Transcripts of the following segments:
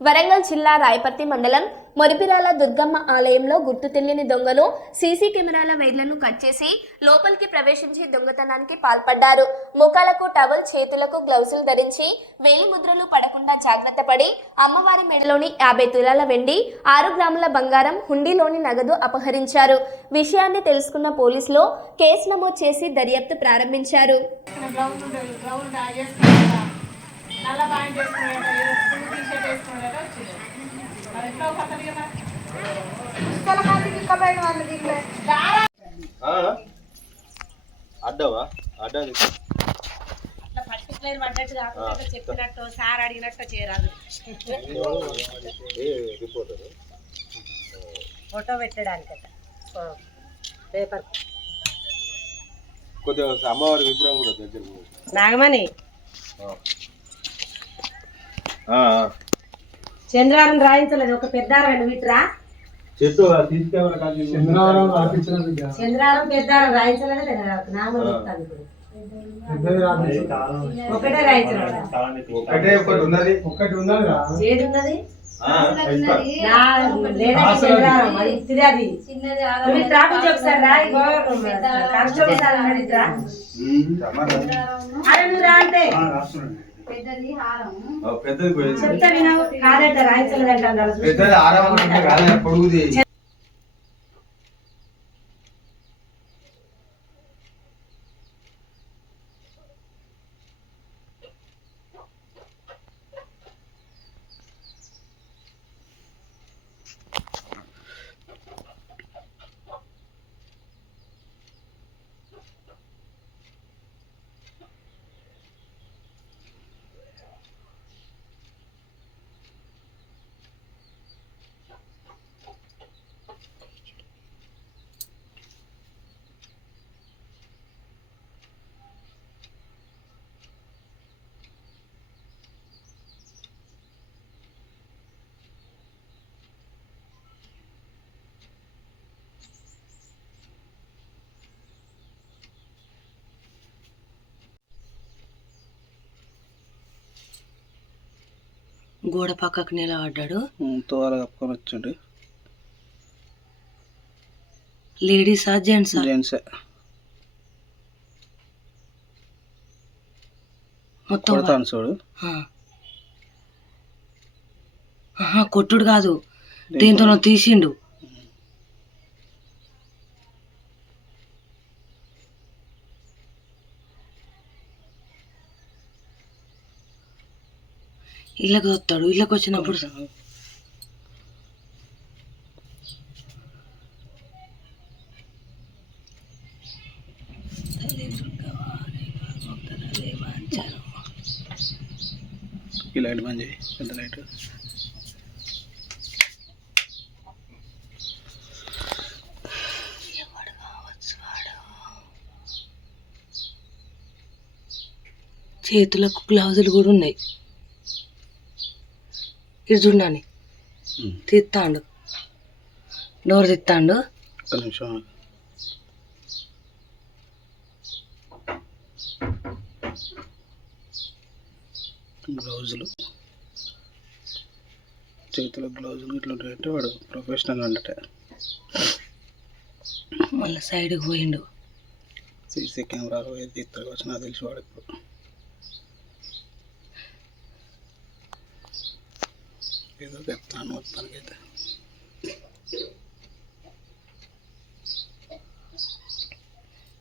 వరంగల్ జిల్లా రాయపర్తి మండలం మొరిపిరాల దుర్గమ్మ ఆలయంలో గుర్తు తెలియని దొంగలు సీసీ కెమెరాల వైర్లను కట్ చేసి లోపలికి ప్రవేశించి దొంగతనానికి పాల్పడ్డారు. ముఖాలకు టవల్ చేతులకు గ్లౌజులు ధరించి వేలి ముద్రలు పడకుండా జాగ్రత్త పడి అమ్మవారి మెడలోని యాభై తులాల వెండి ఆరు గ్రాముల బంగారం హుండీలోని నగదు అపహరించారు. విషయాన్ని తెలుసుకున్న పోలీసులు కేసు నమోదు చేసి దర్యాప్తు ప్రారంభించారు. నల్ల పాయింట్ ఫుల్ టీ షర్ట్ వచ్చింది. మరి ఎట్లా కదా? అడ్డవా? అడ్డా తీసుకో. అట్లా పర్టికులర్ పడ్డట్టు కాకుండా చెప్పినట్టు సార్ అడిగినట్టు చేయరాదు ఏ రిపోర్టర్? ఫోటో పెట్టడానికట. పేపర్. కొద్దిగా అమ్మవారి విగ్రహం కూడా దగ్గర. నాగమణి. చంద్రారం రాయించలేదు ఒక పెద్దారం రెండు చెట్టు. చంద్రారం పెద్దారం రాయించలేదు చెప్తాను ఇప్పుడు. ఒకటే ఒకటే ఒకటి ఉన్నది. ఉన్నది. ఏది ఉన్నది. అరే నువ్వు రా అంటే. ఆ, పెద్దది పోయింది చెప్తా గోడ పక్కకు నిలబడ్డాడు. తోర కప్పుకొని వచ్చిండు. లేడీసా జెంట్సా? జెంట్స్. మొత్తం కొడతాను చూడు. కొట్టుడు కాదు. దీంతో? తీసిండు. ఇళ్ళకి వస్తాడు ఇళ్ళకి వచ్చినప్పుడు. ఈ లైట్ బంద్ చేయి పెద్ద లైట్. చేతులకు గ్లౌజులు కూడా ఉన్నాయి. ఇది చూడండి తీస్తాండు డోర్ తీస్తాండు ఒక్క నిమిషం. గ్లౌజులు చేతుల గ్లౌజులు ఇట్లా ఉంటాయంటే వాడు ప్రొఫెషనల్ అంటట మళ్ళీ సైడ్కి పోయిండు. సీసీ కెమెరాలు ఏది తీస్తారు వచ్చి నాకు తెలిసి వాడు ఇప్పుడు. ఏదో చెప్తాను మొత్తానికైతే.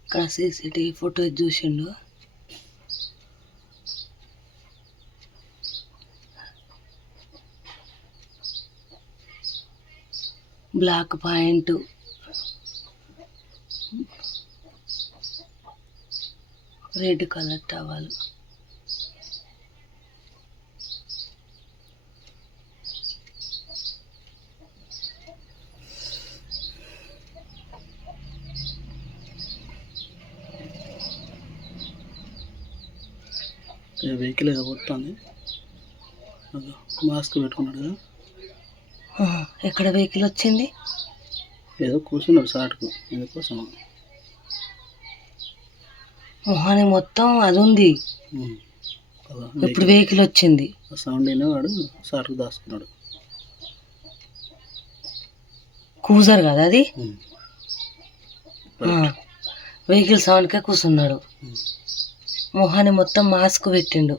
ఇక్కడ సీసీటీవీ ఫోటో చూసిండు? Black point. Red colour towel. Vehicle ఏదో కొడుతుంది మాస్క్ పెట్టుకున్నాడు కదా. ఎక్కడ వెహికల్ వచ్చింది? ఏదో కూర్చున్నాడు సాటుకు ఎందుకోసం? మొహాని మొత్తం అది ఉంది. ఇప్పుడు వెహికల్. వచ్చింది? సౌండ్ అయినా వాడు సాటుకు దాస్తున్నాడు కూజర్ కదా అది? వెహికల్ సౌండ్కే కూర్చున్నాడు. మొహాన్ని మొత్తం మాస్క్ పెట్టిండు.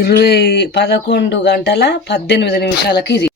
ఇరవై పదకొండు గంటల పద్దెనిమిది నిమిషాలకి ఇది.